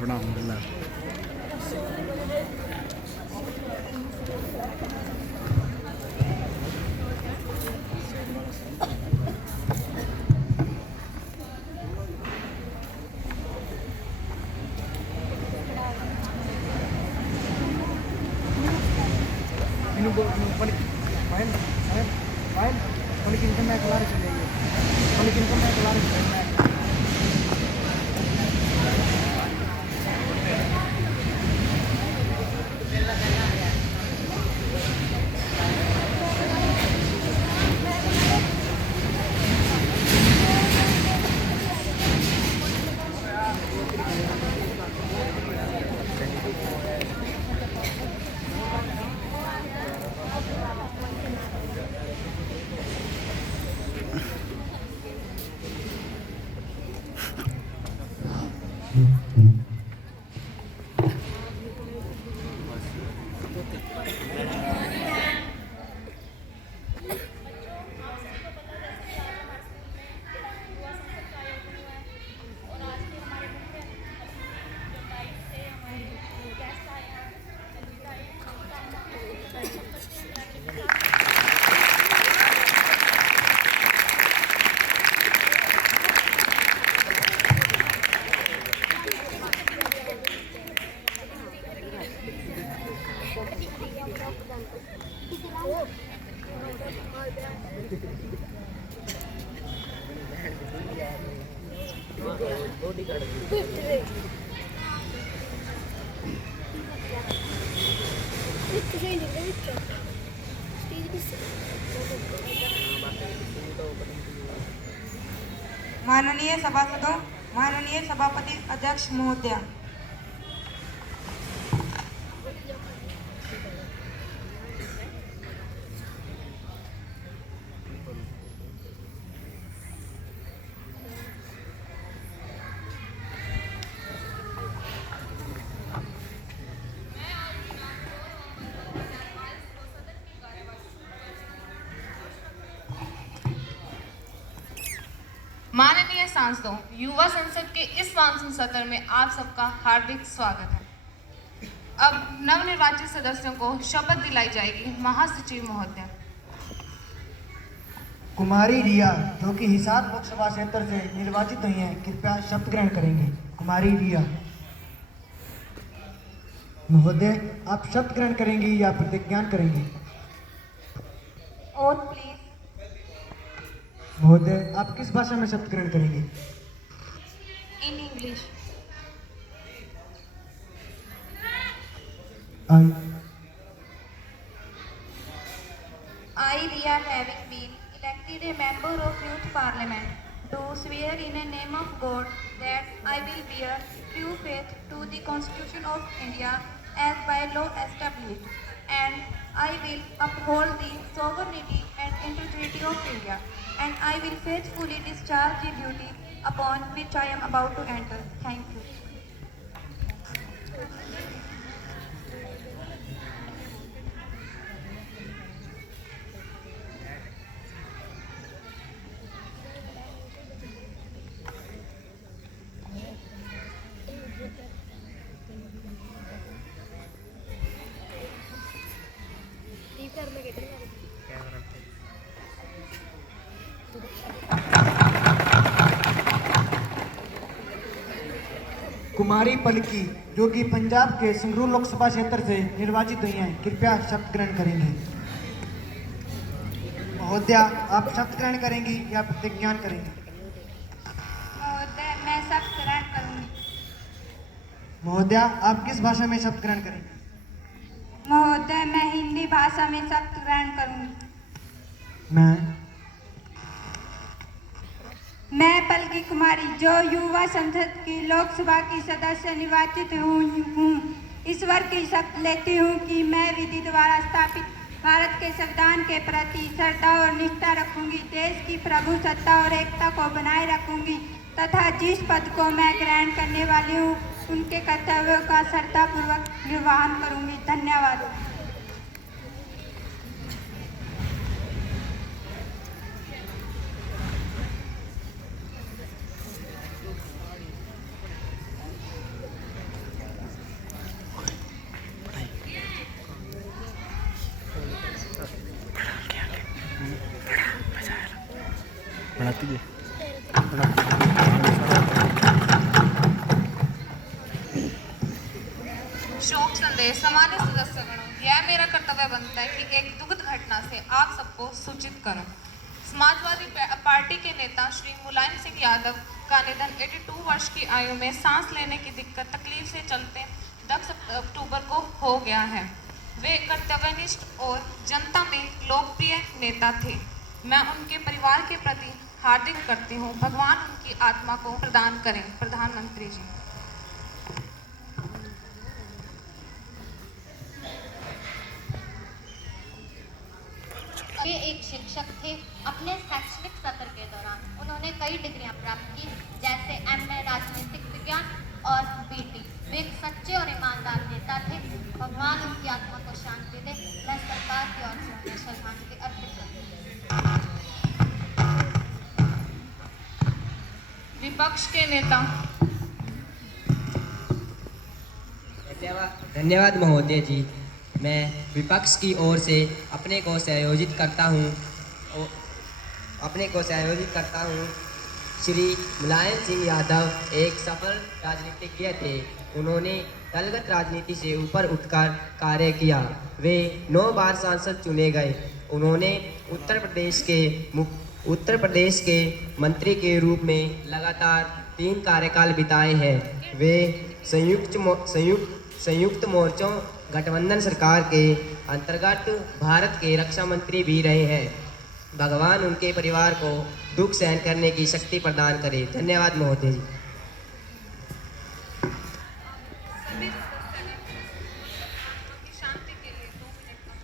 बनाऊंगा। Ini balik main main main balikin ke Mac lari sendiri, balikin ke Mac lari sendiri. माननीय सभासदों, माननीय सभापति अध्यक्ष महोदय, माननीय सांसदों, युवा संसद के इस मानसून सत्र में आप सबका हार्दिक स्वागत है। अब नवनिर्वाचित सदस्यों को शपथ दिलाई जाएगी। महासचिव महोदय। कुमारी रिया, जो कि हिसार लोकसभा क्षेत्र से निर्वाचित हुई हैं, कृपया शपथ ग्रहण करेंगे। कुमारी रिया महोदय, आप शपथ ग्रहण करेंगी या प्रतिज्ञा करेंगी? Oath please. महोदय, आप किस भाषा में शपथ ग्रहण करेंगे? In English. I, Riya, having been elected a member of Youth Parliament, do swear in the name of God that I will bear true faith to the Constitution of India as by law established, and I will uphold the sovereignty and integrity of India, and I will faithfully discharge the duty upon which I am about to enter. Thank you. कुमारी पलकी, जो कि पंजाब के संगरूर लोकसभा क्षेत्र से निर्वाचित हुई हैं, कृपया शपथ ग्रहण करेंगे। महोदय, आप शपथ ग्रहण करेंगी या प्रतिज्ञा करेंगी? महोदय, मैं शपथ ग्रहण करूंगी। महोदय, आप किस भाषा में शपथ ग्रहण करेंगे? महोदय, मैं हिंदी भाषा में शपथ ग्रहण करूंगी। मैं पलकी कुमारी, जो युवा संसद की लोकसभा की सदस्य निर्वाचित हुई हूँ, ईश्वर की शपथ लेती हूँ कि मैं विधि द्वारा स्थापित भारत के संविधान के प्रति श्रद्धा और निष्ठा रखूंगी, देश की प्रभुसत्ता और एकता को बनाए रखूंगी तथा जिस पद को मैं ग्रहण करने वाली हूँ उनके कर्तव्यों का श्रद्धापूर्वक निर्वहन करूंगी। धन्यवाद। सामान्य सदस्यगणों, यह मेरा कर्तव्य बनता है कि एक दुखद घटना से आप सबको सूचित करूं। समाजवादी पार्टी के नेता श्री मुलायम सिंह यादव का निधन 82 वर्ष की आयु में सांस लेने की दिक्कत तकलीफ से चलते 10 अक्टूबर को हो गया है। वे कर्तव्यनिष्ठ और जनता में लोकप्रिय नेता थे। मैं उनके परिवार के प्रति हार्दिक करती हूँ। भगवान उनकी आत्मा को प्रदान करें। प्रधानमंत्री जी। वे एक शिक्षक थे। अपने शैक्षणिक सत्र के दौरान उन्होंने कई डिग्रियां प्राप्त की, जैसे MA राजनीतिक विज्ञान और BT। वे एक सच्चे और ईमानदार नेता थे। भगवान उनकी आत्मा को शांति दे। मैं सरकार की ओर से उन्हें श्रद्धांजलि अर्पित करती हूँ। विपक्ष के नेता। धन्यवाद महोदय जी। मैं विपक्ष की ओर से अपने को संयोजित करता हूँ। श्री मुलायम सिंह यादव एक सफल राजनीतिज्ञ थे। उन्होंने दलगत राजनीति से ऊपर उठकर कार्य किया। वे 9 बार सांसद चुने गए। उन्होंने उत्तर प्रदेश के मंत्री के रूप में लगातार 3 कार्यकाल बिताए हैं। वे संयुक्त मोर्चों गठबंधन सरकार के अंतर्गत भारत के रक्षा मंत्री भी रहे हैं। भगवान उनके परिवार को दुख सहन करने की शक्ति प्रदान करे। धन्यवाद महोदय जी। सभी सदस्यों ने उनकी शांति के लिए 2 मिनट का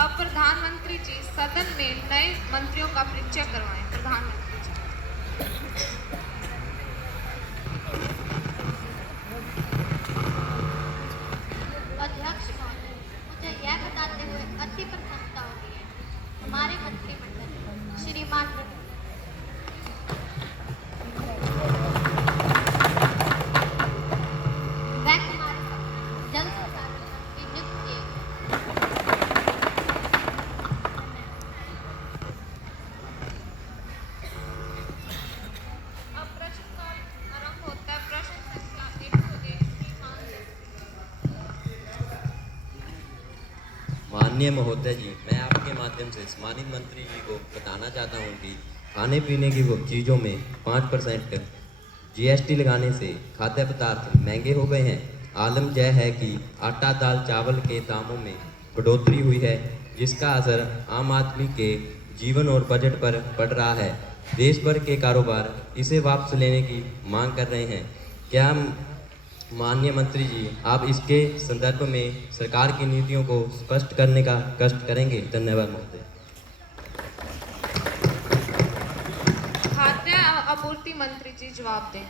अब प्रधानमंत्री जी सदन में नए मंत्रियों का परिचय करवाएं। प्रधानमंत्री जी। अध्यक्ष महोदय, मुझे यह बताते हुए अति प्रसन्नता हो रही है। हमारे मंत्रिमंडल श्रीमान वह हमारे जल संसाधन मंत्री नियुक्त किए गए। अब प्रश्नकाल आरंभ होता है। प्रश्न संख्या 101 माननीय महोदय जी, मैं आपके माध्यम से सम्मानित मंत्री जी को बताना चाहता हूं कि खाने पीने की चीज़ों में 5% GST लगाने से खाद्य पदार्थ महंगे हो गए हैं। आलम यह है कि आटा दाल चावल के दामों में बढ़ोतरी हुई है, जिसका असर आम आदमी के जीवन और बजट पर पड़ रहा है। देश भर के कारोबार इसे वापस लेने की मांग कर रहे हैं। क्या माननीय मंत्री जी आप इसके संदर्भ में सरकार की नीतियों को स्पष्ट करने का कष्ट करेंगे? धन्यवाद महोदय। खाद्य आपूर्ति मंत्री जी जवाब दें।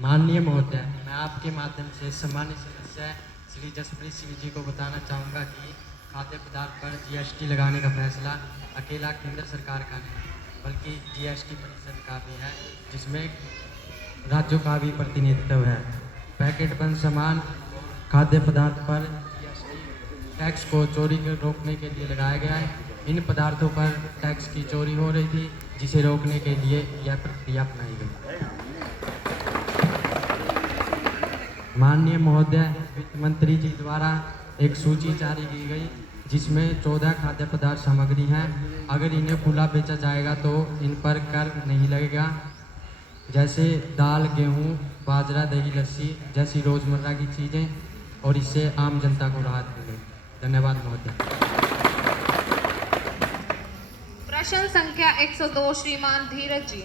माननीय महोदय, मैं आपके माध्यम से सम्मानित सदस्य श्री जसप्रीत सिंह जी को बताना चाहूँगा कि खाद्य पदार्थ पर GST लगाने का फैसला अकेला केंद्र सरकार का नहीं, बल्कि GST परिषद का भी है, जिसमें राज्यों का भी प्रतिनिधित्व है। पैकेट बंद सामान खाद्य पदार्थ पर GST टैक्स को चोरी को रोकने के लिए लगाया गया है। इन पदार्थों पर टैक्स की चोरी हो रही थी, जिसे रोकने के लिए यह प्रक्रिया अपनाई गई। माननीय महोदय, वित्त मंत्री जी द्वारा एक सूची जारी की गई, जिसमें 14 खाद्य पदार्थ सामग्री हैं। अगर इन्हें खुला बेचा जाएगा तो इन पर कर नहीं लगेगा, जैसे दाल, गेहूं, बाजरा, दही, लस्सी जैसी रोज़मर्रा की चीज़ें, और इससे आम जनता को राहत मिले। धन्यवाद महोदय। प्रश्न संख्या 102 श्रीमान धीरज जी।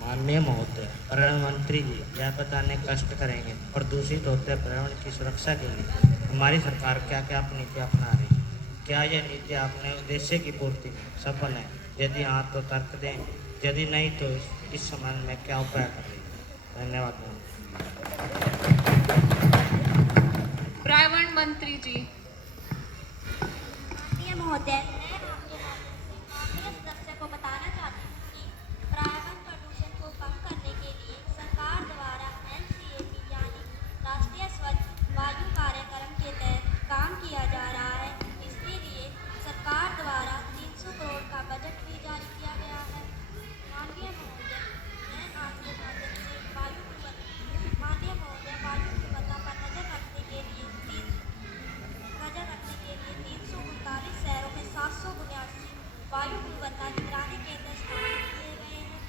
माननीय महोदय, प्रधानमंत्री जी यह बताने कष्ट करेंगे और दूषित होते पर्यावरण की सुरक्षा के लिए हमारी सरकार क्या क्या नीति अपना रही है। क्या यह नीति अपने उद्देश्य की पूर्ति में सफल है? यदि हाँ तो तर्क दें, यदि नहीं तो इस संबंध में क्या उपाय कर रही है? धन्यवाद मैम। पर्यावरण मंत्री जी। माननीय महोदय, मैं आपके माध्यम से माननीय सदस्य को बताना चाहती हूँ कि पर्यावरण प्रदूषण को कम करने के लिए सरकार द्वारा NCAP यानी राष्ट्रीय स्वच्छ वायु कार्यक्रम के तहत काम किया जा रहा है। इसके लिए सरकार द्वारा 300 करोड़ का बजट भी जारी किया गया है। माननीय महोदय, मैं आपके माध्यम से वायु गुणवत्ता पर नजर रखने के लिए 339 शहरों में 782 वायु गुणवत्ता निगरानी केंद्र स्थापित किए गए हैं।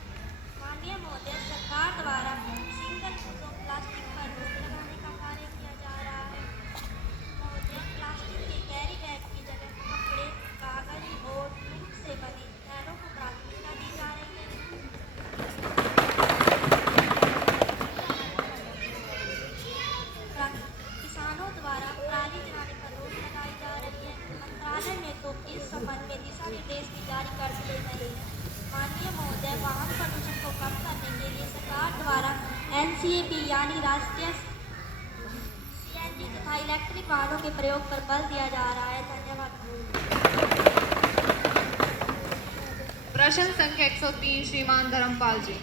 माननीय महोदय, सरकार द्वारा सिंगल यूज प्लास्टिक पर रोक लगाने का कार्य किया जा रहा है। महोदय, प्लास्टिक के कैरी बैग की जगह कपड़े, कागज और जूट से बने थैलों को प्राथमिकता दी जा रही है। किसानों द्वारा पराली जलाने पर रोक लगाई जा रही है। मंत्रालय ने तो इस संबंध में दिशा निर्देश भी जारी कर दिए गए हैं। माननीय महोदय, वाहन प्रदूषण को कम करने के लिए सरकार द्वारा NCAP यानी राष्ट्रीय CNG तथा इलेक्ट्रिक वाहनों के प्रयोग पर बल दिया जा रहा है। धन्यवाद। प्रश्न संख्या 103 श्रीमान धर्मपाल जी।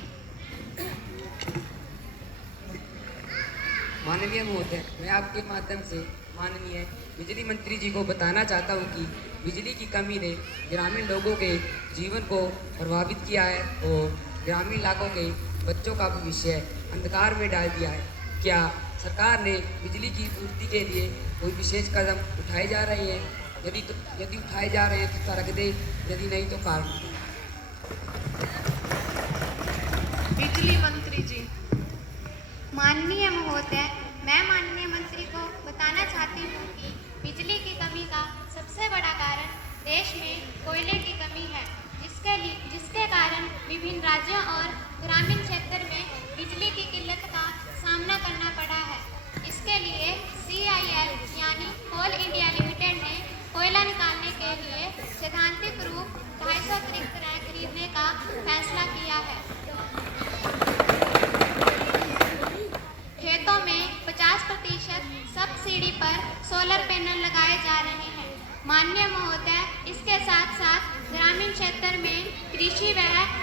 माननीय महोदय, मैं आपके माध्यम से माननीय बिजली मंत्री जी को बताना चाहता हूं कि बिजली की कमी ने ग्रामीण लोगों के जीवन को प्रभावित किया है और ग्रामीण इलाकों के बच्चों का भविष्य अंधकार में डाल दिया है। क्या सरकार ने बिजली की पूर्ति के लिए कोई विशेष कदम उठाए जा रहे हैं? यदि उठाए जा रहे हैं तो तर्क दें, यदि नहीं तो कारण। बिजली मंत्री जी। माननीय महोदय, मैं माननीय मंत्री को बताना चाहती हूँ कि बिजली की कमी का सबसे बड़ा कारण देश में कोयले की कमी है, जिसके कारण विभिन्न राज्यों और ग्रामीण क्षेत्र में बिजली की किल्लत का सामना करना पड़ा है। इसके लिए CIL यानी कोल इंडिया लिमिटेड ने कोयला निकालने के लिए सैद्धांतिक रूप 250 अतिरिक्त रैक खरीदने का फैसला किया है। खेतों में 50% सब्सिडी पर सोलर पैनल लगाए जा रहे हैं। माननीय महोदय, इसके साथ साथ ग्रामीण क्षेत्र में कृषि व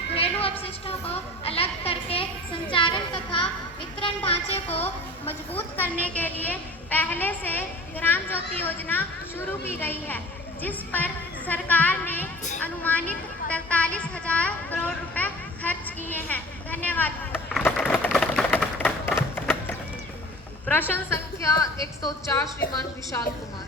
घरेलू अपशिष्टों को अलग करके संचारण तथा वितरण ढांचे को मजबूत करने के लिए पहले से ग्राम ज्योति योजना शुरू की गई है, जिस पर सरकार ने अनुमानित 43,000 करोड़ रुपए खर्च किए हैं। धन्यवाद। प्रश्न संख्या 104 श्रीमान विशाल कुमार।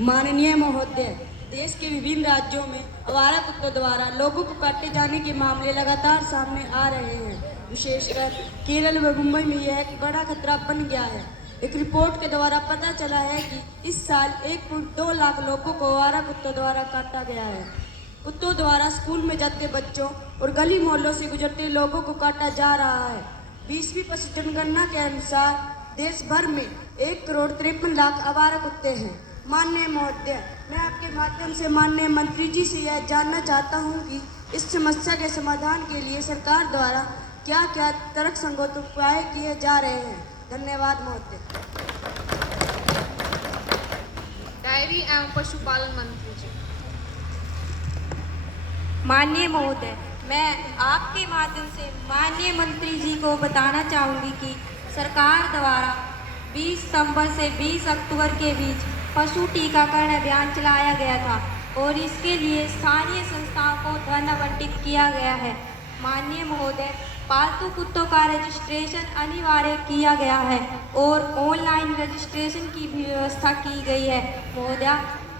माननीय महोदय, देश के विभिन्न राज्यों में आवारा कुत्तों द्वारा लोगों को काटे जाने के मामले लगातार सामने आ रहे हैं। विशेषकर केरल व मुंबई में यह एक बड़ा खतरा बन गया है। एक रिपोर्ट के द्वारा पता चला है कि इस साल 1.2 लाख लोगों को आवारा कुत्तों द्वारा काटा गया है। कुत्तों द्वारा स्कूल में जाते बच्चों और गली मोहल्लों से गुजरते लोगों को काटा जा रहा है। 20वीं प्रशिक्षण जनगणना के अनुसार देश भर में 1,53,00,000 आवारा कुत्ते हैं। माननीय महोदय, मैं आपके माध्यम से माननीय मंत्री जी से यह जानना चाहता हूं कि इस समस्या के समाधान के लिए सरकार द्वारा क्या क्या तर्कसंगत उपाय किए जा रहे हैं। धन्यवाद महोदय। डेयरी एवं पशुपालन मंत्री जी। माननीय महोदय, मैं आपके माध्यम से माननीय मंत्री जी को बताना चाहूँगी कि सरकार द्वारा 20 सितंबर से 20 अक्टूबर के बीच पशु टीकाकरण अभियान चलाया गया था और इसके लिए स्थानीय संस्थाओं को धन आवंटित किया गया है। माननीय महोदय, पालतू कुत्तों का रजिस्ट्रेशन अनिवार्य किया गया है और ऑनलाइन रजिस्ट्रेशन की भी व्यवस्था की गई है। महोदय,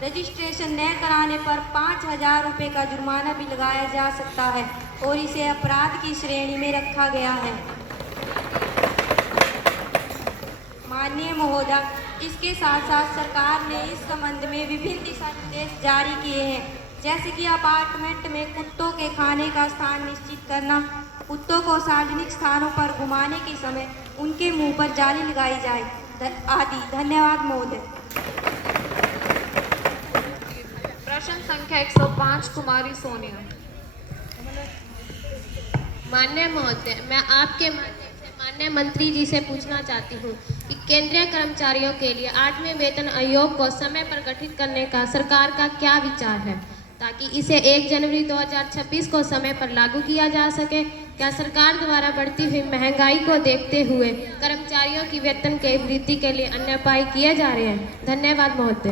रजिस्ट्रेशन न कराने पर 5,000 रुपये का जुर्माना भी लगाया जा सकता है और इसे अपराध की श्रेणी में रखा गया है। माननीय महोदय, इसके साथ साथ सरकार ने इस संबंध में विभिन्न दिशा निर्देश जारी किए हैं, जैसे कि अपार्टमेंट में कुत्तों के खाने का स्थान निश्चित करना, कुत्तों को सार्वजनिक स्थानों पर घुमाने के समय उनके मुंह पर जाली लगाई जाए आदि। धन्यवाद महोदय। प्रश्न संख्या 105 कुमारी सोनिया। माननीय महोदय, मैं आपके माध्यम से माननीय मंत्री जी से पूछना चाहती हूँ कि केंद्रीय कर्मचारियों के लिए 8वें वेतन आयोग को समय पर गठित करने का सरकार का क्या विचार है, ताकि इसे 1 जनवरी 2026 को समय पर लागू किया जा सके। क्या सरकार द्वारा बढ़ती हुई महंगाई को देखते हुए कर्मचारियों की वेतन के वृद्धि के लिए अन्य उपाय किए जा रहे हैं? धन्यवाद महोदय।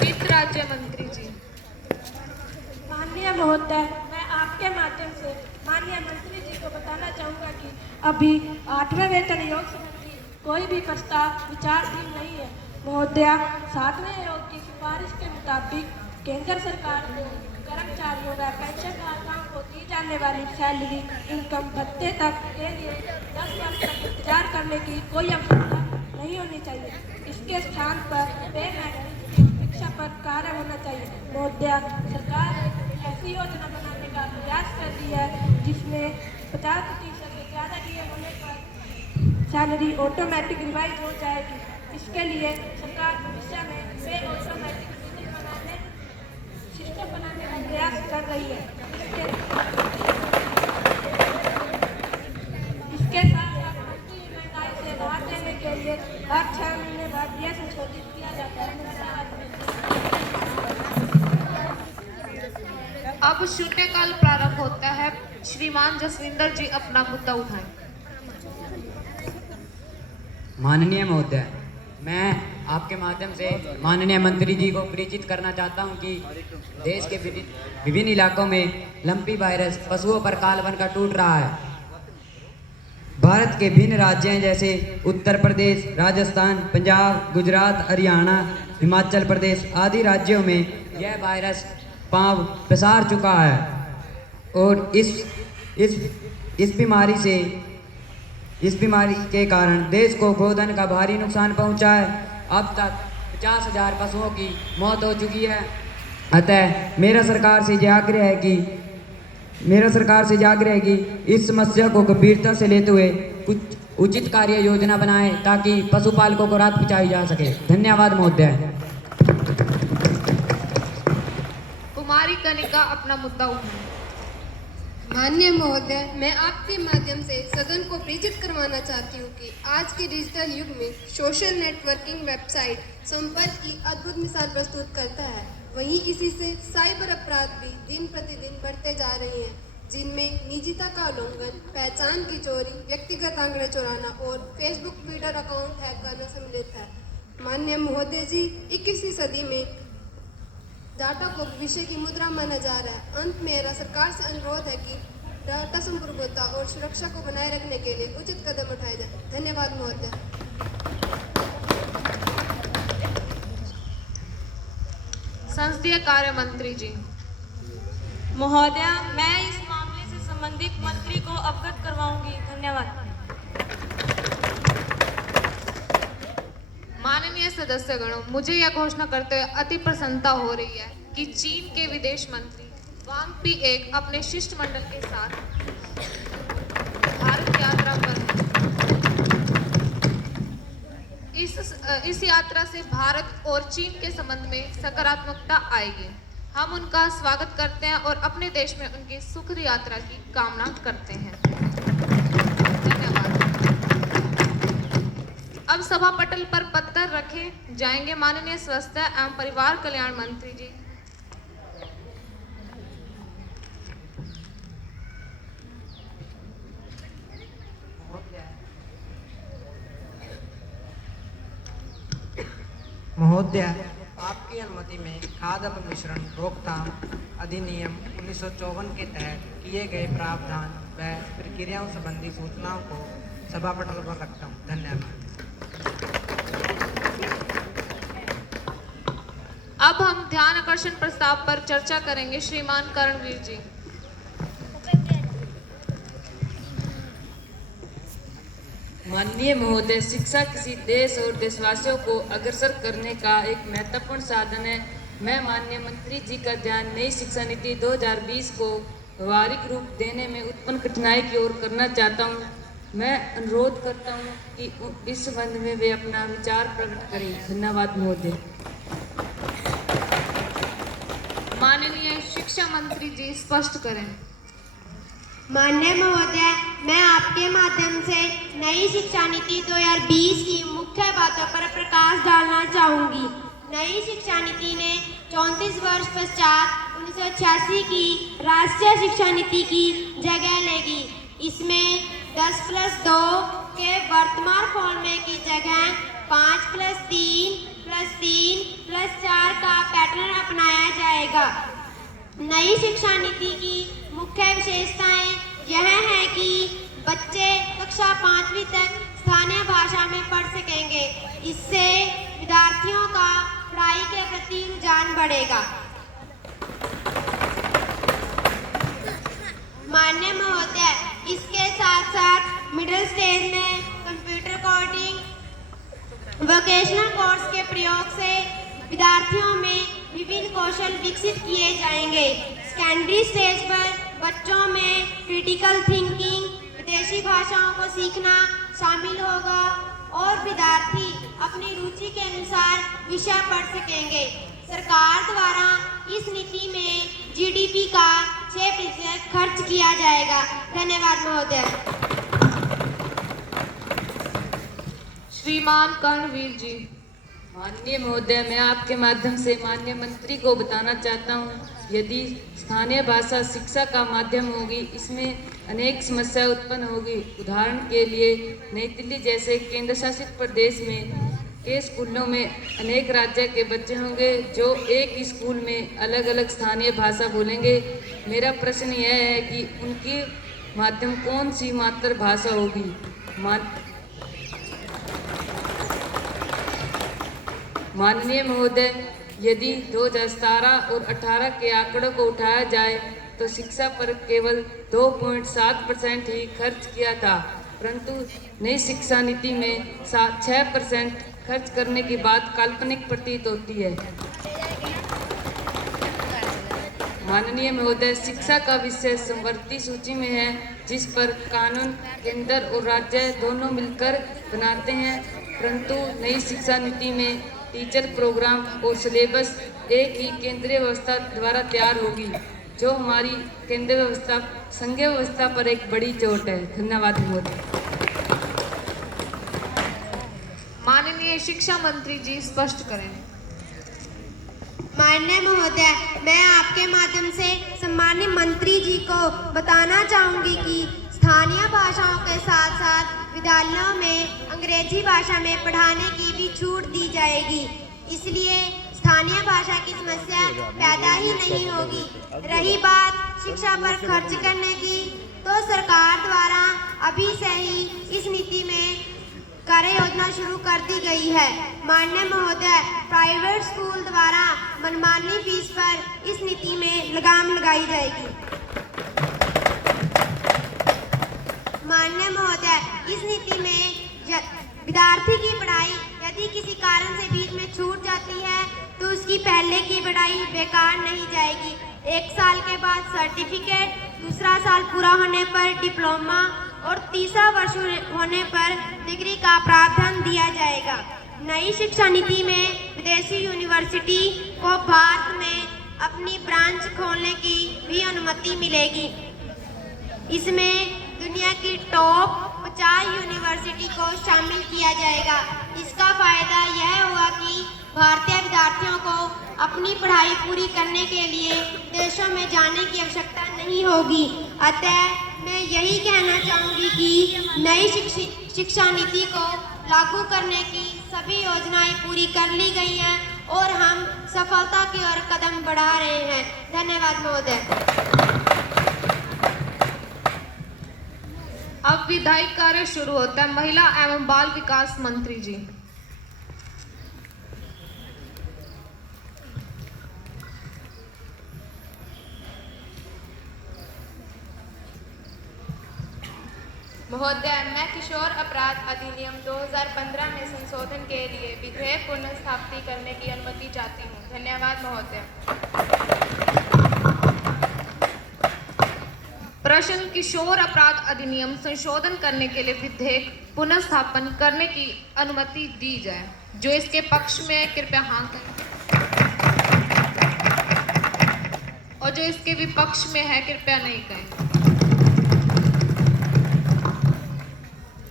वित्त राज्य मंत्री जी। माननीय महोदय, मैं आपके माध्यम से माननीय मंत्री जी को बताना चाहूँगा कि अभी 8वें वेतन आयोग संबंधी कोई भी प्रस्ताव विचाराधीन नहीं है। महोदय, 7वें आयोग की सिफारिश के मुताबिक केंद्र सरकार को कर्मचारियों व पेंशनधारकों को दी जाने वाली सैलरी इनकम भत्ते तक के लिए 10 वर्ष तक इंतजार करने की कोई आवश्यकता नहीं होनी चाहिए। इसके स्थान पर पे मैट्रिक्स की शिक्षा पर कार्य होना चाहिए। महोदय, सरकार ने ऐसी योजना बनाने का प्रयास कर दिया है जिसमें 50% से ज़्यादा डीए होने पर सैलरी ऑटोमेटिक रिवाइज हो जाएगी। इसके लिए सरकार भविष्य में पे ऑटोमेटिक सिस्टम बनाने का प्रयास कर रही है। इसके साथ साथ बढ़ती हुई महंगाई से राहत देने के लिए हर 6 महीने बाद यह संशोधित किया जाता है। अब शून्यकाल प्रारंभ होता है। श्रीमान जसविंदर जी अपना मुद्दा उठाएं। माननीय महोदय, मैं आपके माध्यम से माननीय मंत्री जी को परिचित करना चाहता हूं कि देश के विभिन्न इलाकों में लंपी वायरस पशुओं पर काल बनकर टूट रहा है। भारत के भिन्न राज्यों जैसे उत्तर प्रदेश, राजस्थान, पंजाब, गुजरात, हरियाणा, हिमाचल प्रदेश आदि राज्यों में यह वायरस पांव पसार चुका है और इस बीमारी के कारण देश को गोधन का भारी नुकसान पहुंचा है। अब तक 50,000 पशुओं की मौत हो चुकी है। अतः मेरा सरकार से आग्रह है कि इस समस्या को गंभीरता से लेते हुए कुछ उचित कार्य योजना बनाएं ताकि पशुपालकों को राहत पहुंचाई जा सके। धन्यवाद महोदय। कुमारी कनिका अपना मुद्दा उठाएं। माननीय महोदय, मैं आपके माध्यम से सदन को परिचित करवाना चाहती हूँ कि आज के डिजिटल युग में सोशल नेटवर्किंग वेबसाइट संपर्क की अद्भुत मिसाल प्रस्तुत करता है। वहीं इसी से साइबर अपराध भी दिन प्रतिदिन बढ़ते जा रहे हैं, जिनमें निजता का उल्लंघन, पहचान की चोरी, व्यक्तिगत आंकड़े चुराना और फेसबुक, ट्विटर अकाउंट हैक करना सम्मिलित है। माननीय महोदय जी, 21वीं सदी में डाटा को भविष्य की मुद्रा माना जा रहा है। अंत में मेरा सरकार से अनुरोध है कि डाटा संप्रभुता और सुरक्षा को बनाए रखने के लिए उचित कदम उठाए जाए। धन्यवाद महोदय। संसदीय कार्य मंत्री जी। महोदय, मैं इस मामले से संबंधित मंत्री को अवगत करवाऊंगी। धन्यवाद। माननीय सदस्यगणों, मुझे यह घोषणा करते हुए अति प्रसन्नता हो रही है कि चीन के विदेश मंत्री वांग पी एक अपने शिष्टमंडल के साथ भारत यात्रा पर इस यात्रा से भारत और चीन के संबंध में सकारात्मकता आएगी। हम उनका स्वागत करते हैं और अपने देश में उनकी सुखद यात्रा की कामना करते हैं। धन्यवाद। अब सभा पटल पर पत्थर रखे जाएंगे। माननीय स्वास्थ्य एवं परिवार कल्याण मंत्री जी। महोदय, आपकी अनुमति में खाद्य अपमिश्रण रोकथाम अधिनियम 1954 के तहत किए गए प्रावधान व प्रक्रियाओं संबंधी सूचनाओं को सभा पटल पर रखता हूँ। धन्यवाद। अब हम ध्यान आकर्षण प्रस्ताव पर चर्चा करेंगे। श्रीमान करणवीर जी। माननीय महोदय, शिक्षा किसी देश और देशवासियों को अग्रसर करने का एक महत्वपूर्ण साधन है। मैं माननीय मंत्री जी का ध्यान नई शिक्षा नीति 2020 को व्यवहारिक रूप देने में उत्पन्न कठिनाई की ओर करना चाहता हूं। मैं अनुरोध करता हूँ कि इस संबंध में वे अपना विचार प्रकट करें। धन्यवाद महोदय। माननीय शिक्षा मंत्री जी स्पष्ट करें। माननीय महोदय, मैं आपके माध्यम से नई शिक्षा नीति 2020 की मुख्य बातों पर प्रकाश डालना चाहूँगी। नई शिक्षा नीति ने 34 वर्ष पश्चात 1986 की राष्ट्रीय शिक्षा नीति की जगह लेगी। इसमें 10+2 के वर्तमान फॉर्मेट की जगह 5+3+3+4 का पैटर्न अपनाया जाएगा। नई शिक्षा नीति की मुख्य विशेषताएं यह है कि बच्चे कक्षा 5वीं तक स्थानीय भाषा में पढ़ सकेंगे। इससे विद्यार्थियों का पढ़ाई के प्रति रुझान बढ़ेगा। माननीय महोदय, इसके साथ साथ मिडिल स्टेज में कंप्यूटर कोडिंग, वोकेशनल कोर्स के प्रयोग से विद्यार्थियों में विभिन्न कौशल विकसित किए जाएंगे। सेकेंडरी स्टेज पर बच्चों में क्रिटिकल थिंकिंग, विदेशी भाषाओं को सीखना शामिल होगा और विद्यार्थी अपनी रुचि के अनुसार विषय पढ़ सकेंगे। सरकार द्वारा इस नीति में जीडीपी का 6% खर्च किया जाएगा। धन्यवाद महोदय। श्रीमान कर्णवीर जी। माननीय महोदय, मैं आपके माध्यम से माननीय मंत्री को बताना चाहता हूँ, यदि स्थानीय भाषा शिक्षा का माध्यम होगी, इसमें अनेक समस्या उत्पन्न होगी। उदाहरण के लिए नई दिल्ली जैसे केंद्र शासित प्रदेश में के स्कूलों में अनेक राज्य के बच्चे होंगे जो एक ही स्कूल में अलग अलग स्थानीय भाषा बोलेंगे। मेरा प्रश्न यह है कि उनकी माध्यम कौन सी मातृभाषा होगी। माननीय महोदय, यदि 2017 और 18 के आंकड़ों को उठाया जाए तो शिक्षा पर केवल 2.7% ही खर्च किया था, परंतु नई शिक्षा नीति में 6% खर्च करने की बात काल्पनिक प्रतीत होती है। माननीय महोदय, शिक्षा का विषय समवर्ती सूची में है, जिस पर कानून केंद्र और राज्य दोनों मिलकर बनाते हैं, परंतु नई शिक्षा नीति में टीचर प्रोग्राम और सिलेबस एक ही केंद्रीय व्यवस्था द्वारा तैयार होगी, जो हमारी केंद्रीय व्यवस्था संघीय व्यवस्था पर एक बड़ी चोट है। धन्यवाद महोदय। माननीय शिक्षा मंत्री जी स्पष्ट करें। माननीय महोदय, मैं आपके माध्यम से सम्मानित मंत्री जी को बताना चाहूँगी कि स्थानीय भाषाओं के साथ साथ विद्यालयों में अंग्रेजी भाषा में पढ़ाने की भी छूट दी जाएगी। इसलिए स्थानीय भाषा की समस्या पैदा ही नहीं होगी। रही बात शिक्षा पर खर्च करने की, तो सरकार द्वारा अभी से ही इस नीति में कार्य योजना शुरू कर दी गई है। माननीय महोदय, प्राइवेट स्कूल द्वारा मनमानी फीस पर इस नीति में लगाम लगाई जाएगी। माननीय महोदय, इस नीति में विद्यार्थी की पढ़ाई यदि किसी कारण से बीच में छूट जाती है तो उसकी पहले की पढ़ाई बेकार नहीं जाएगी। 1 साल के बाद सर्टिफिकेट, दूसरा साल पूरा होने पर डिप्लोमा और तीसरा वर्ष होने पर डिग्री का प्रावधान दिया जाएगा। नई शिक्षा नीति में विदेशी यूनिवर्सिटी को भारत में अपनी ब्रांच खोलने की भी अनुमति मिलेगी। इसमें दुनिया की टॉप 50 यूनिवर्सिटी को शामिल किया जाएगा। इसका फायदा यह हुआ कि भारतीय विद्यार्थियों को अपनी पढ़ाई पूरी करने के लिए देशों में जाने की आवश्यकता नहीं होगी। अतः मैं यही कहना चाहूँगी कि नई शिक्षा नीति को लागू करने की सभी योजनाएं पूरी कर ली गई हैं और हम सफलता की ओर कदम बढ़ा रहे हैं। धन्यवाद महोदय। अब विधायी कार्य शुरू होता है। महिला एवं बाल विकास मंत्री जी। महोदय, मैं किशोर अपराध अधिनियम 2015 में संशोधन के लिए विधेयक पुनर्स्थापित करने की अनुमति चाहती हूँ। धन्यवाद महोदय। प्रश्न किशोर अपराध अधिनियम संशोधन करने के लिए विधेयक पुनर्स्थापन करने की अनुमति दी जाए। जो इसके पक्ष में है कृपया हाँ करें और जो इसके विपक्ष में है कृपया नहीं करें।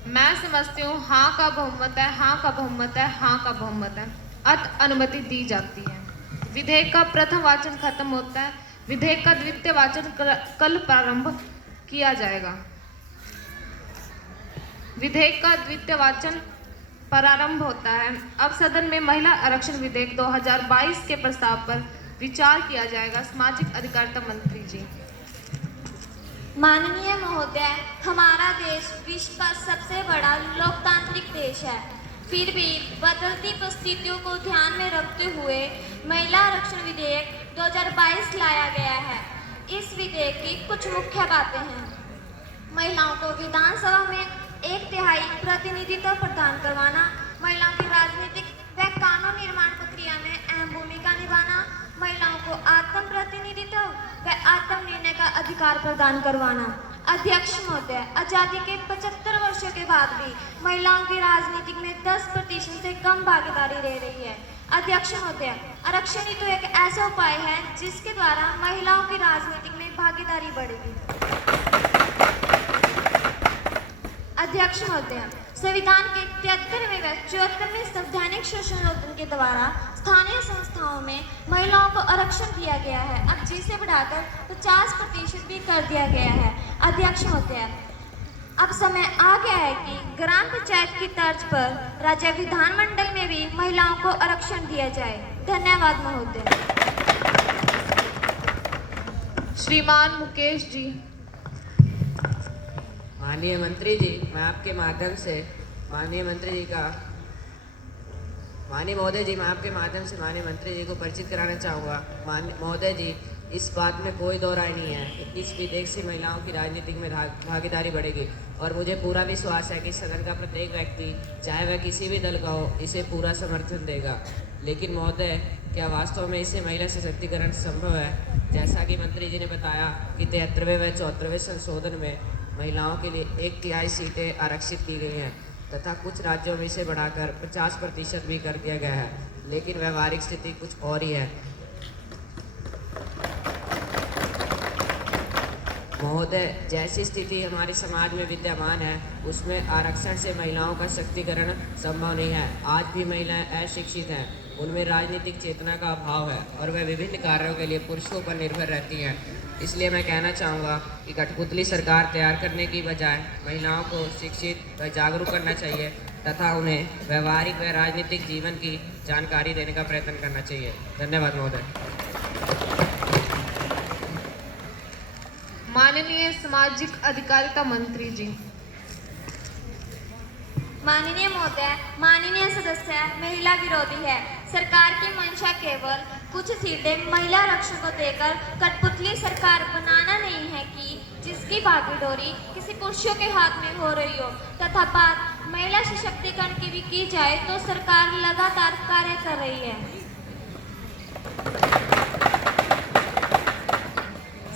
मैं समझती हूँ हाँ का बहुमत है, हाँ का बहुमत है, हाँ का बहुमत है। अतः अनुमति दी जाती है। विधेयक का प्रथम वाचन खत्म होता है। विधेयक का द्वितीय वाचन कल प्रारंभ किया जाएगा। विधेयक का द्वितीय वाचन प्रारंभ होता है। अब सदन में महिला आरक्षण विधेयक 2022 के प्रस्ताव पर विचार किया जाएगा। सामाजिक अधिकारिता मंत्री जी। माननीय महोदय, हमारा देश विश्व का सबसे बड़ा लोकतांत्रिक देश है। फिर भी बदलती परिस्थितियों को ध्यान में रखते हुए महिला आरक्षण विधेयक 2022 लाया गया है। इस विधेयक की कुछ मुख्य बातें हैं। महिलाओं को विधानसभा में 1/3 प्रतिनिधित्व प्रदान करवाना, महिलाओं की राजनीतिक व कानून निर्माण प्रक्रिया में अहम भूमिका निभाना, महिलाओं को आत्म प्रतिनिधित्व व आत्म निर्णय का अधिकार प्रदान करवाना। अध्यक्ष महोदय, आज़ादी के 75 वर्षों के बाद भी महिलाओं की राजनीति में 10% से कम भागीदारी रह रही है। अध्यक्ष महोदय, आरक्षण ही तो एक ऐसा उपाय है जिसके द्वारा महिलाओं की राजनीति में भागीदारी बढ़ेगी। अध्यक्ष महोदय, संविधान के 73वें व 74वें संवैधानिक संशोधन के द्वारा स्थानीय संस्थाओं में महिलाओं को आरक्षण दिया गया है। अब जिसे बढ़ाकर 50% भी कर दिया गया है। अध्यक्ष महोदय, अब समय आ गया है कि ग्राम पंचायत की तर्ज पर राज्य विधानमंडल में भी महिलाओं को आरक्षण दिया जाए। धन्यवाद महोदय। श्रीमान मुकेश जी। माननीय मंत्री जी, मैं आपके माध्यम से माननीय महोदय जी, मैं आपके माध्यम से माननीय मंत्री जी को परिचित कराना चाहूँगा। महोदय जी, इस बात में कोई दो राय नहीं है कि इस विधेयक से महिलाओं की राजनीतिक में भागीदारी बढ़ेगी और मुझे पूरा विश्वास है कि सदन का प्रत्येक व्यक्ति, चाहे वह किसी भी दल का हो, इसे पूरा समर्थन देगा। लेकिन महोदय, क्या वास्तव में इससे महिला सशक्तिकरण संभव है? जैसा कि मंत्री जी ने बताया कि 73वें व 74वें संशोधन में महिलाओं के लिए 1/3 सीटें आरक्षित की गई हैं तथा कुछ राज्यों में इसे बढ़ाकर 50% भी कर दिया गया है, लेकिन व्यवहारिक स्थिति कुछ और ही है। महोदय, जैसी स्थिति हमारे समाज में विद्यमान है उसमें आरक्षण से महिलाओं का सशक्तिकरण संभव नहीं है। आज भी महिलाएं अशिक्षित हैं, उनमें राजनीतिक चेतना का अभाव है और वह विभिन्न कार्यों के लिए पुरुषों पर निर्भर रहती हैं। इसलिए मैं कहना चाहूँगा कि कठपुतली सरकार तैयार करने की बजाय महिलाओं को शिक्षित व जागरूक करना चाहिए तथा उन्हें व्यवहारिक व राजनीतिक जीवन की जानकारी देने का प्रयत्न करना चाहिए। धन्यवाद महोदय। माननीय सामाजिक अधिकारिता मंत्री जी। माननीय महोदय, माननीय सदस्य महिला विरोधी है। सरकार की मंशा केवल कुछ सीटें महिला आरक्षण को देकर कठपुतली सरकार बनाना नहीं है कि जिसकी बाकी डोरी किसी पुरुषों के हाथ में हो रही हो तथा बात महिला सशक्तिकरण की भी की जाए तो सरकार लगातार कार्य कर रही है।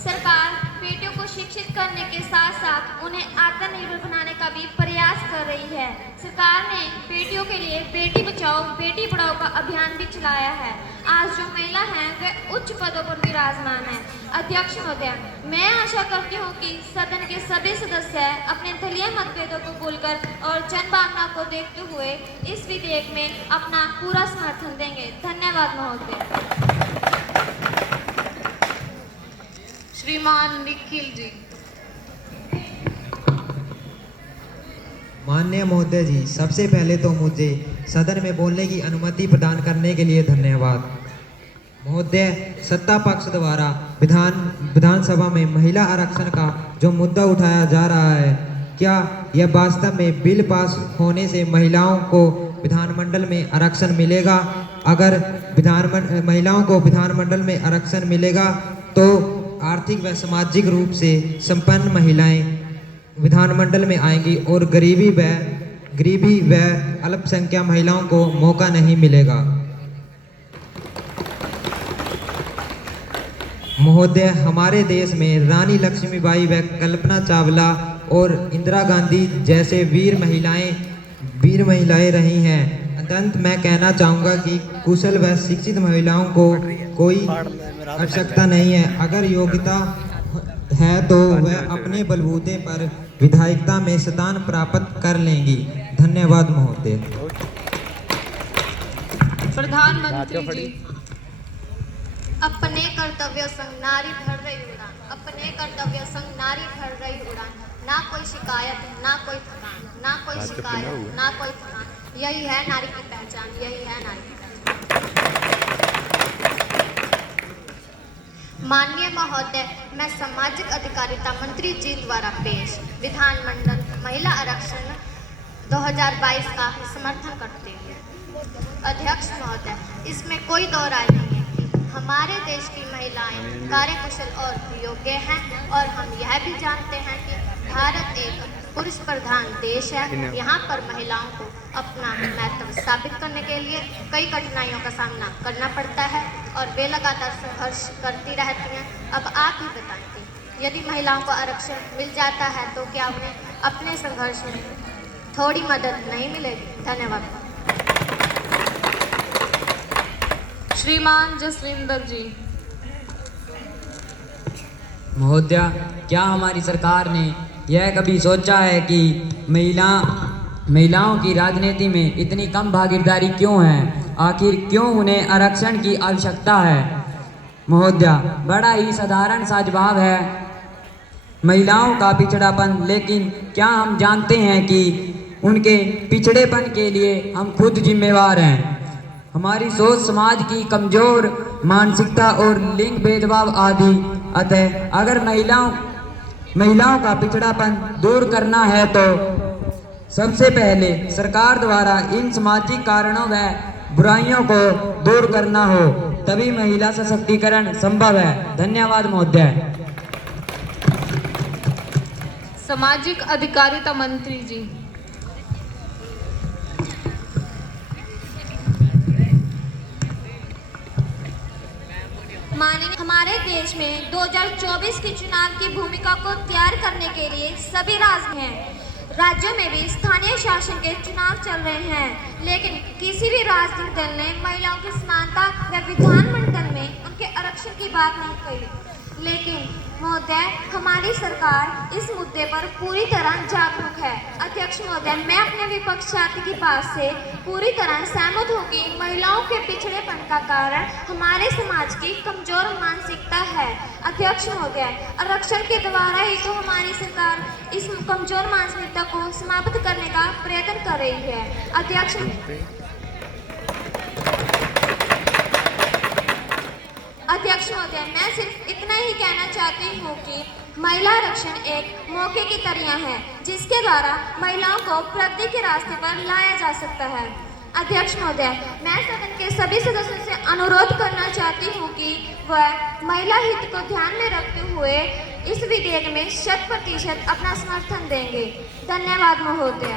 सरकार बेटियों को शिक्षित करने के साथ साथ उन्हें आत्मनिर्भर बनाने का भी प्रयास कर रही है। सरकार ने बेटियों के लिए बेटी बचाओ बेटी पढ़ाओ का अभियान भी चलाया है। आज जो महिला हैं वे उच्च पदों पर विराजमान हैं। अध्यक्ष महोदय, मैं आशा करती हूं कि सदन के सभी सदस्य अपने दलीय मतभेदों को भूलकर और जन भावना को देखते हुए इस विधेयक में अपना पूरा समर्थन देंगे। धन्यवाद महोदय। श्रीमान निखिल जी। माननीय महोदय जी, सबसे पहले तो मुझे सदन में बोलने की अनुमति प्रदान करने के लिए धन्यवाद। महोदय, सत्ता पक्ष द्वारा विधानसभा में महिला आरक्षण का जो मुद्दा उठाया जा रहा है, क्या यह वास्तव में बिल पास होने से महिलाओं को विधानमंडल में आरक्षण मिलेगा? अगर महिलाओं को विधानमंडल में आरक्षण मिलेगा तो आर्थिक व सामाजिक रूप से संपन्न महिलाएं विधानमंडल में आएंगी और गरीबी व अल्पसंख्यक महिलाओं को मौका नहीं मिलेगा। महोदय, हमारे देश में रानी लक्ष्मीबाई व कल्पना चावला और इंदिरा गांधी जैसे वीर महिलाएं रही हैं। अंत मैं कहना चाहूँगा कि कुशल व शिक्षित महिलाओं को कोई आवश्यकता नहीं है। अगर योग्यता है तो वह अपने बलबूते पर विधायिका में स्थान प्राप्त कर लेंगी। धन्यवाद महोदय। प्रधानमंत्री जी। अपने कर्तव्य संग नारी भर रही उड़ान, अपने कर्तव्य संग नारी भर रही उड़ान, ना कोई शिकायत ना कोई थकान, ना कोई शिकायत ना कोई थकान, यही है नारी की पहचान, यही है नारी की पहचान। माननीय महोदय, मैं सामाजिक अधिकारिता मंत्री जी द्वारा पेश विधानमंडल महिला आरक्षण 2022 का समर्थन करते हैं। अध्यक्ष महोदय, इसमें कोई दो राय नहीं है कि हमारे देश की महिलाएं कार्यकुशल और योग्य हैं और हम यह भी जानते हैं कि भारत एक पुरुष प्रधान देश है। यहाँ पर महिलाओं को अपना महत्व साबित करने के लिए कई कठिनाइयों का सामना करना पड़ता है और वे लगातार संघर्ष करती रहती हैं। अब आप ही बताएं कि यदि महिलाओं को आरक्षण मिल जाता है तो क्या उन्हें अपने संघर्ष में थोड़ी मदद नहीं मिलेगी? धन्यवाद। श्रीमान जसविंदर जी। महोदया, क्या हमारी सरकार ने यह कभी सोचा है कि महिलाओं की राजनीति में इतनी कम भागीदारी क्यों है? आखिर क्यों उन्हें आरक्षण की आवश्यकता है? महोदया, बड़ा ही साधारण सा जवाब है, महिलाओं का पिछड़ापन। लेकिन क्या हम जानते हैं कि उनके पिछड़ेपन के लिए हम खुद जिम्मेवार हैं? हमारी सोच समाज की कमजोर मानसिकता और लिंग भेदभाव आदि। अतः अगर महिलाओं का पिछड़ापन दूर करना है तो सबसे पहले सरकार द्वारा इन सामाजिक कारणों व बुराइयों को दूर करना हो, तभी महिला सशक्तिकरण संभव है। धन्यवाद महोदय। सामाजिक अधिकारिता मंत्री जी। माननीय, हमारे देश में 2024 के चुनाव की भूमिका को तैयार करने के लिए सभी राज्यों में भी स्थानीय शासन के चुनाव चल रहे हैं, लेकिन किसी भी राजनीतिक दल ने महिलाओं की समानता व विधानमंडल में उनके आरक्षण की बात नहीं कही। लेकिन महोदय, हमारी सरकार इस मुद्दे पर पूरी तरह जागरूक है। अध्यक्ष महोदय, मैं अपने विपक्ष साथी की बात से पूरी तरह सहमत हूँ कि महिलाओं के पिछड़ेपन का कारण हमारे समाज की कमजोर मानसिकता है। अध्यक्ष महोदय, आरक्षण के द्वारा ही तो हमारी सरकार इस कमजोर मानसिकता को समाप्त करने का प्रयत्न कर रही है। अध्यक्ष महोदय, मैं सिर्फ इतना ही कहना चाहती हूँ कि महिला आरक्षण एक मौके की तरह है जिसके द्वारा महिलाओं को प्रगति के रास्ते पर लाया जा सकता है। अध्यक्ष महोदय, मैं सदन के सभी सदस्यों से अनुरोध करना चाहती हूँ कि वह महिला हित को ध्यान में रखते हुए इस विधेयक में 100% अपना समर्थन देंगे। धन्यवाद महोदय।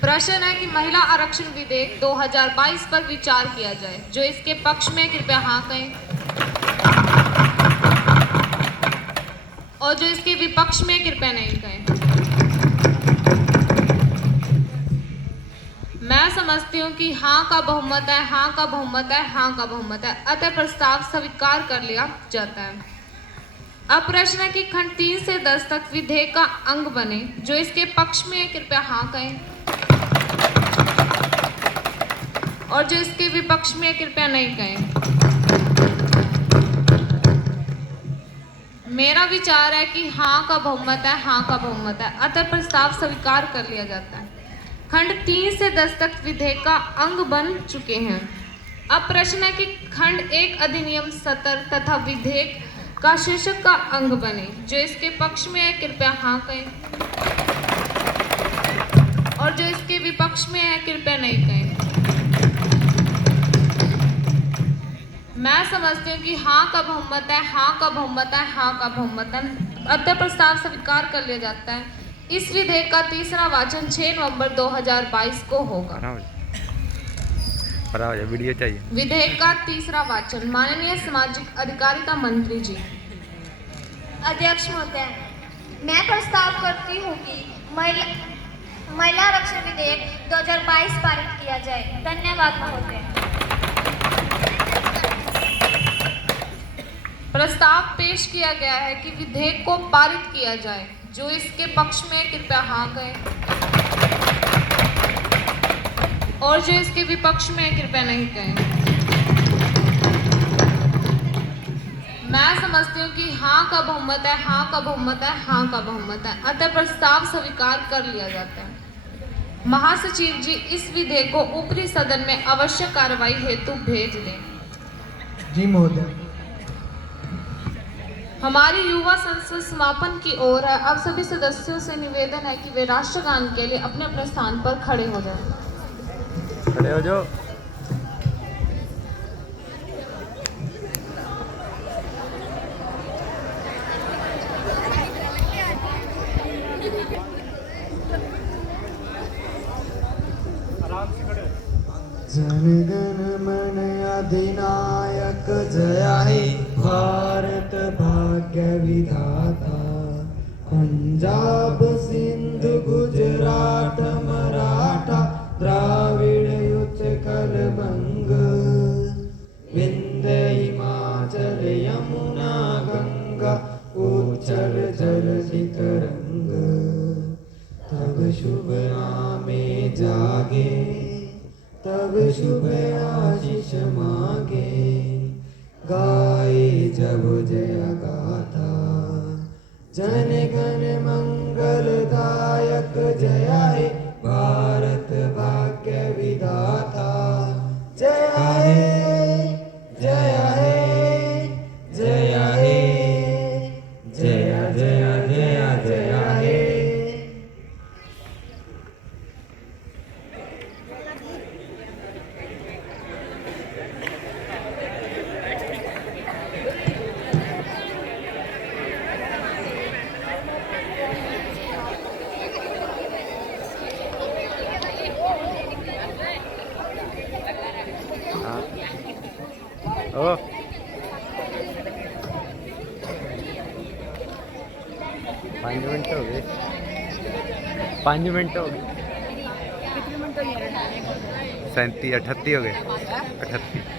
प्रश्न है कि महिला आरक्षण विधेयक 2022 पर विचार किया जाए। जो इसके पक्ष में कृपया हाँ कहें और जो इसके विपक्ष में कृपया नहीं कहें। मैं समझती हूँ कि हाँ का बहुमत है, हाँ का बहुमत है, हाँ का बहुमत है, अतः प्रस्ताव स्वीकार कर लिया जाता है। अब प्रश्न है कि खंड 3 से 10 तक विधेयक का अंग बने। जो इसके पक्ष में है कृपया हाँ कहें और जो इसके विपक्ष में कृपया नहीं कहें। मेरा विचार है कि हाँ का बहुमत है, हाँ का बहुमत है, अतः प्रस्ताव स्वीकार कर लिया जाता है। खंड 3 से 10 तक विधेयक का अंग बन चुके हैं। अब प्रश्न है कि खंड 1 अधिनियम सत्र तथा विधेयक का शीर्षक का अंग बने। जो इसके पक्ष में है कृपया हाँ कहें और जो इसके विपक्ष में है कृपया नहीं कहें। मैं समझती हूँ कि हाँ का बहुमत है, हाँ का बहुमत है, हाँ का बहुमत है, अतः प्रस्ताव स्वीकार कर लिया जाता है। इस विधेयक का तीसरा वाचन 6 नवंबर 2022 को होगा। वीडियो चाहिए। विधेयक का तीसरा वाचन। माननीय सामाजिक अधिकारिता मंत्री जी। अध्यक्ष महोदय, मैं प्रस्ताव करती हूँ कि महिला आरक्षण विधेयक 2022 पारित किया जाए। धन्यवाद महोदय। प्रस्ताव पेश किया गया है कि विधेयक को पारित किया जाए। जो इसके पक्ष में कृपया हाँ कहें और जो इसके विपक्ष में कृपया नहीं कहें। मैं समझती हूँ कि हाँ का बहुमत है, हाँ का बहुमत है, हाँ का बहुमत है, अतः प्रस्ताव स्वीकार कर लिया जाता है। महासचिव जी इस विधेयक को ऊपरी सदन में आवश्यक कार्रवाई हेतु भेज दें। जी महोदय। हमारी युवा संसद समापन की ओर है। अब सभी सदस्यों से निवेदन है कि वे राष्ट्रगान के लिए अपने अपने स्थान पर खड़े हो जाएं। खड़े हो जाओ। जनगण मन अधिनायक जय हे भारत भाग्य विधाता। पंजाब सिंध गुजरात मराठा द्राविड़ उत्कल बंग। विंध्य हिमाचल यमुना गंगा उच्चल जलधि तरंग। तब शुभ नामे जागे तब शुभ आशीष मांगे। गाए जब जय गाथा जन गण मंगलदायक जय हे भारत भाग्य विधाता। जय हे जय हे जय हे जय जय जय जय हे। ओ 5 मिनट हो गए। 5 मिनट हो गए। 37 38 हो गए। 38